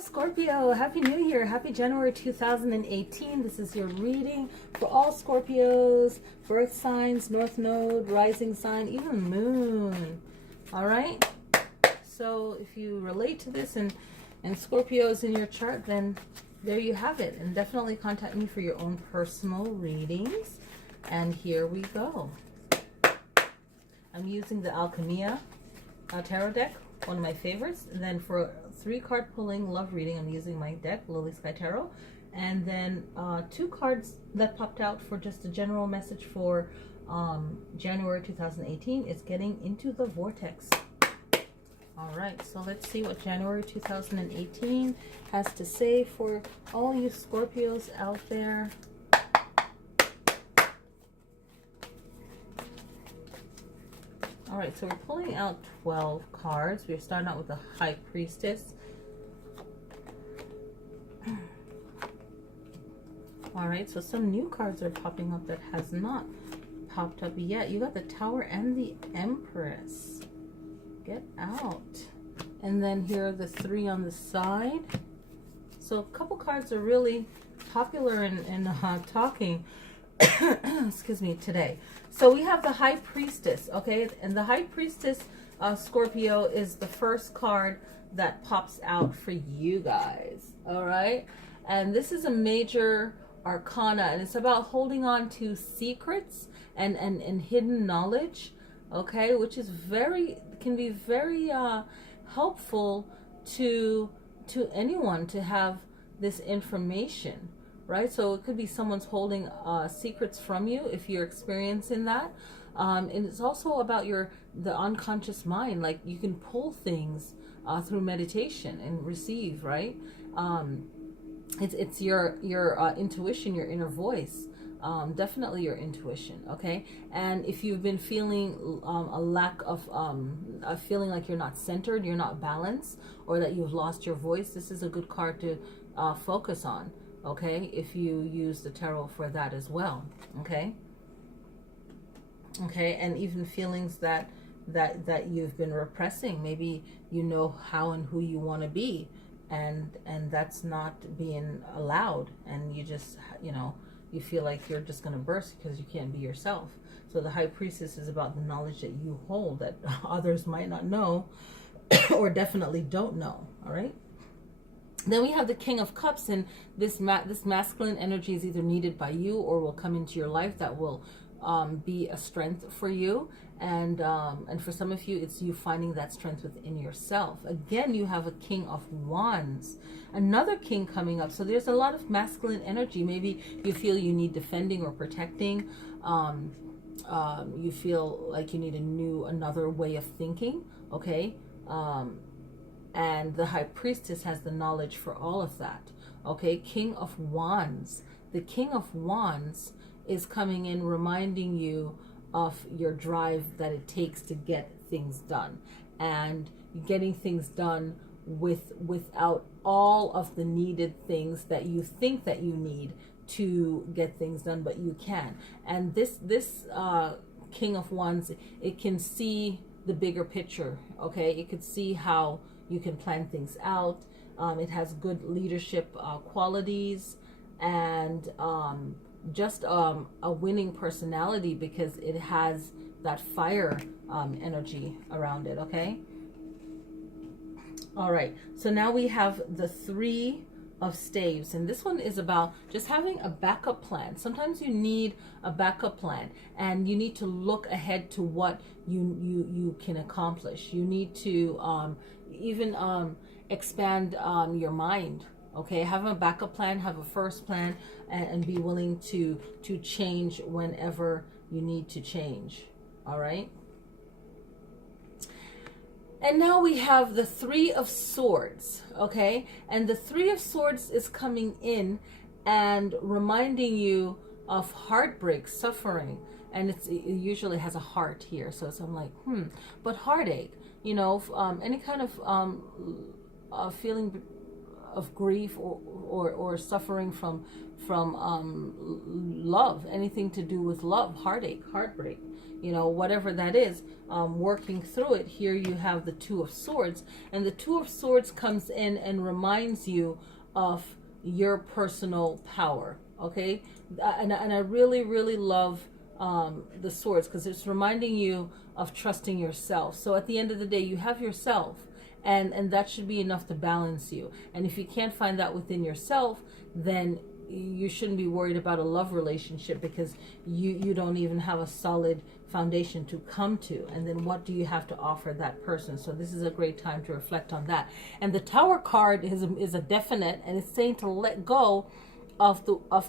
Scorpio, Happy New Year. Happy January 2018. This is your reading for all Scorpios, birth signs, North Node, rising sign, even moon. All right? So if you relate to this and Scorpios in your chart, then there you have it. And definitely contact me for your own personal readings. And here we go. I'm using the Alchemia tarot deck, one of my favorites. And then for 3-card pulling love reading, I'm using my deck, Lilly Sky Tarot. And then 2 cards that popped out for just a general message for January 2018 is getting into the vortex. All right, so let's see what January 2018 has to say for all you Scorpios out there. All right, so we're pulling out 12 cards. We're starting out with the High Priestess. All right, so some new cards are popping up that has not popped up yet. You got the Tower and the Empress. Get out. And then here are the 3 on the side. So a couple cards are really popular in talking. Excuse me, today. So we have the High Priestess, okay? And the High Priestess, Scorpio, is the first card that pops out for you guys, all right? And this is a major arcana, and it's about holding on to secrets and hidden knowledge, okay? Which is can be very helpful to anyone to have this information. Right, so it could be someone's holding secrets from you if you're experiencing that, and it's also about the unconscious mind. Like you can pull things through meditation and receive. Right, it's your intuition, your inner voice. Definitely your intuition. Okay, and if you've been feeling a lack of feeling like you're not centered, you're not balanced, or that you've lost your voice, this is a good card to focus on. Okay, if you use the tarot for that as well. Okay, and even feelings that you've been repressing. Maybe you know how and who you want to be, and that's not being allowed, and you just you feel like you're just going to burst because you can't be yourself. So the High Priestess is about the knowledge that you hold that others might not know or definitely don't know. All right. Then we have the King of Cups, and this masculine energy is either needed by you or will come into your life that will be a strength for you. And for some of you, it's you finding that strength within yourself. Again, you have a King of Wands, another king coming up. So there's a lot of masculine energy. Maybe you feel you need defending or protecting. You feel like you need another way of thinking. Okay. And the High Priestess has the knowledge for all of that. Okay, King of Wands. The King of Wands is coming in reminding you of your drive that it takes to get things done. And getting things done without all of the needed things that you think that you need to get things done, but you can. And this King of Wands, it can see the bigger picture. Okay, it could see how you can plan things out. It has good leadership qualities, and just a winning personality because it has that fire energy around it. Okay. All right. So now we have the 3 of Staves, and this one is about just having a backup plan. Sometimes you need a backup plan, and you need to look ahead to what you can accomplish. You need to even expand your mind. Okay, have a backup plan, have a first plan, and be willing to change whenever you need to change. All right. And now we have the 3 of Swords, okay? And the 3 of Swords is coming in and reminding you of heartbreak, suffering. And it usually has a heart here. So I'm like, but heartache, any kind of feeling of grief or suffering from love, anything to do with love, heartache, heartbreak, you know, whatever that is, working through it. Here you have the Two of Swords, and the Two of Swords comes in and reminds you of your personal power. Okay, and I really, really love the swords, because it's reminding you of trusting yourself. So at the end of the day, you have yourself, and that should be enough to balance you. And if you can't find that within yourself, then you shouldn't be worried about a love relationship, because you don't even have a solid foundation to come to. And then what do you have to offer that person? So this is a great time to reflect on that. And the Tower card is a definite, and it's saying to let go of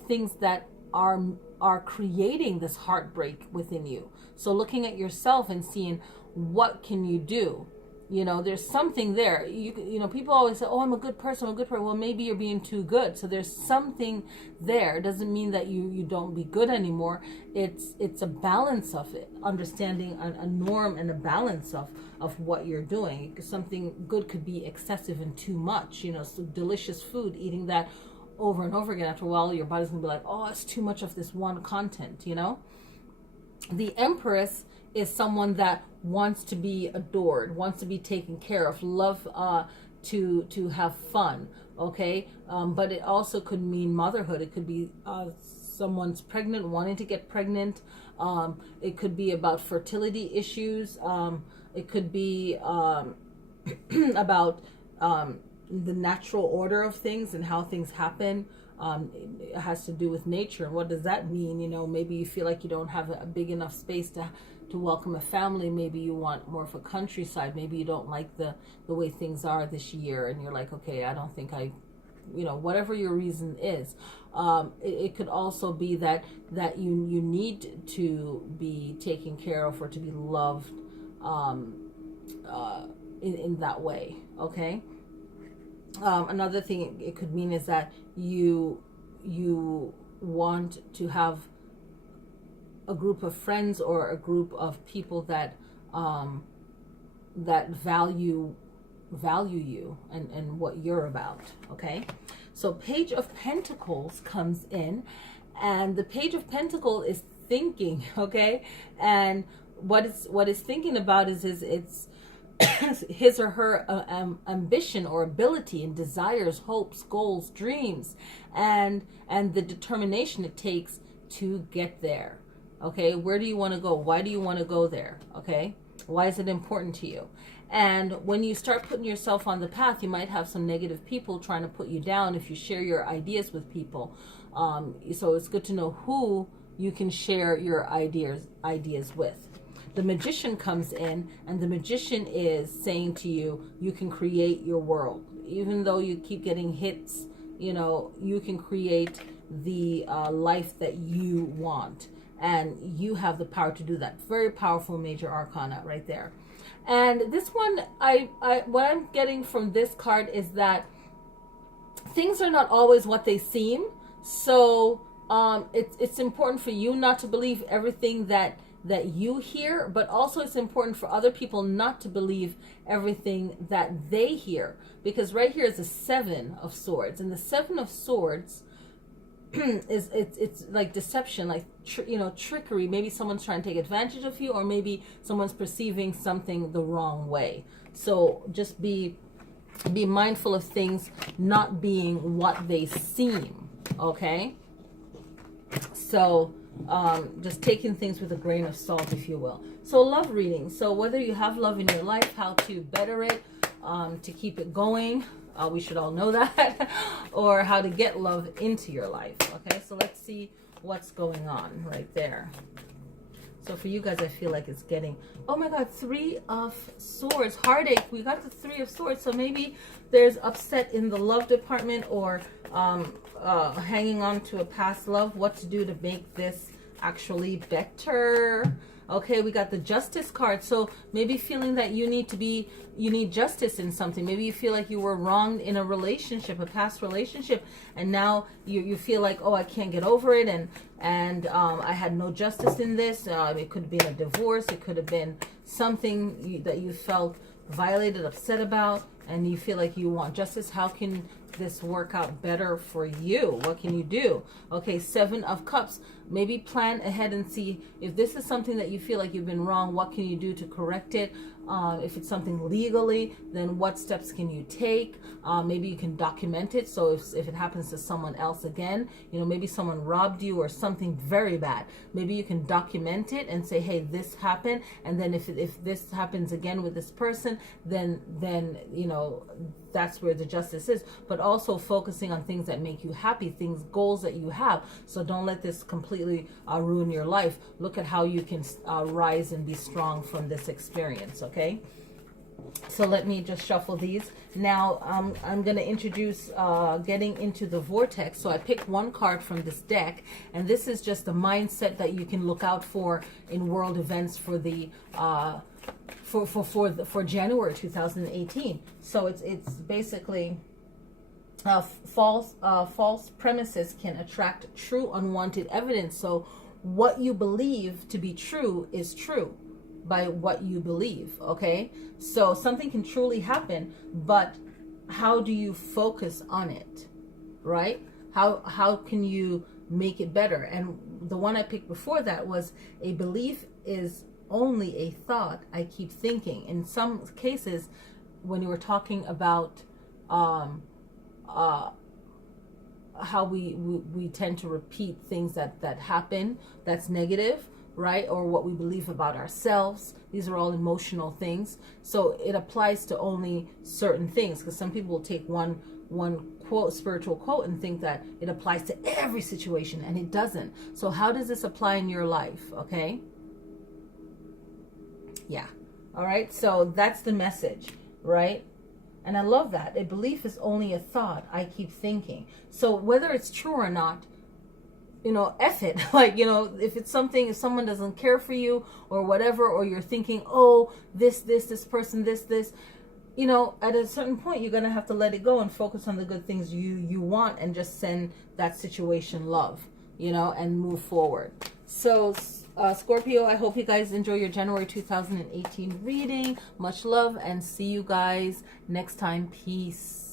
things that are creating this heartbreak within you. So looking at yourself and seeing what can you do. You know, there's something there. You know, people always say, oh, I'm a good person, I'm a good person. Well, maybe you're being too good. So there's something there. It doesn't mean that you don't be good anymore. It's a balance of it, understanding a norm and a balance of what you're doing. Something good could be excessive and too much. You know, so delicious food, eating that over and over again, after a while, your body's gonna be like, oh, it's too much of this one content, you know? The Empress is someone that wants to be adored, wants to be taken care of, love to have fun, okay? But it also could mean motherhood. It could be someone's pregnant, wanting to get pregnant. It could be about fertility issues. It could be about the natural order of things and how things happen. It has to do with nature. And what does that mean? You know, maybe you feel like you don't have a big enough space to welcome a family. Maybe you want more of a countryside. Maybe you don't like the way things are this year, and you're like, okay, I don't think you know, whatever your reason is. It could also be that you need to be taken care of or to be loved in that way, okay? Another thing it could mean is that you want to have a group of friends or a group of people that that value you and what you're about, okay? So Page of Pentacles comes in, and the Page of Pentacles is thinking, okay? And what it's thinking about is it's his or her ambition or ability and desires, hopes, goals, dreams, and the determination it takes to get there. Okay, where do you want to go? Why do you want to go there? Okay, why is it important to you? And when you start putting yourself on the path, you might have some negative people trying to put you down if you share your ideas with people. So it's good to know who you can share your ideas with. The Magician comes in, and the Magician is saying to you, you can create your world. Even though you keep getting hits, you know, you can create the life that you want. And you have the power to do that. Very powerful major arcana right there. And this one, what I'm getting from this card is that things are not always what they seem. So it's important for you not to believe everything that you hear, but also it's important for other people not to believe everything that they hear. Because right here is the Seven of Swords, and the Seven of Swords it's like deception, like trickery. Maybe someone's trying to take advantage of you, or maybe someone's perceiving something the wrong way. So just be mindful of things not being what they seem, okay? So just taking things with a grain of salt, if you will. So love reading. So whether you have love in your life, how to better it, to keep it going, we should all know that, or how to get love into your life. Okay, so let's see what's going on right there. So for you guys, I feel like it's getting, oh my God, Three of Swords, heartache. We got the Three of Swords. So maybe there's upset in the love department, or hanging on to a past love. What to do to make this actually better. Okay, we got the Justice card. So maybe feeling that you need justice in something. Maybe you feel like you were wronged in a relationship, a past relationship, and now you feel like, oh, I can't get over it, and I had no justice in this. It could have been a divorce. It could have been something that you felt violated, upset about, and you feel like you want justice. How can this work out better for you? What can you do? Okay, 7 of Cups. Maybe plan ahead and see if this is something that you feel like you've been wrong. What can you do to correct it? If it's something legally, then what steps can you take? Maybe you can document it. So if it happens to someone else again, you know, maybe someone robbed you or something very bad, maybe you can document it and say, hey, this happened. And then if this happens again with this person, then you know, that's where the justice is. But also focusing on things that make you happy, things, goals that you have. So don't let this completely ruin your life. Look at how you can rise and be strong from this experience. Okay, so let me just shuffle these now. I'm going to introduce getting into the vortex. So I picked one card from this deck, and this is just the mindset that you can look out for in world events for the for January 2018. So it's basically false premises can attract true unwanted evidence. So what you believe to be true is true by what you believe. Okay, so something can truly happen, but how do you focus on it, right? How can you make it better? And the one I picked before that was a belief is only a thought I keep thinking. In some cases, when you were talking about how we tend to repeat things that happen that's negative, right? Or what we believe about ourselves. These are all emotional things. So it applies to only certain things, because some people will take one quote, spiritual quote, and think that it applies to every situation, and it doesn't. So how does this apply in your life? Okay. Yeah. All right. So that's the message, right? And I love that. A belief is only a thought I keep thinking. So whether it's true or not, you know, F it. Like, you know, if it's something, if someone doesn't care for you or whatever, or you're thinking, oh, this person, this, you know, at a certain point, you're going to have to let it go and focus on the good things you want, and just send that situation love, you know, and move forward. So, Scorpio, I hope you guys enjoy your January 2018 reading. Much love, and see you guys next time. Peace.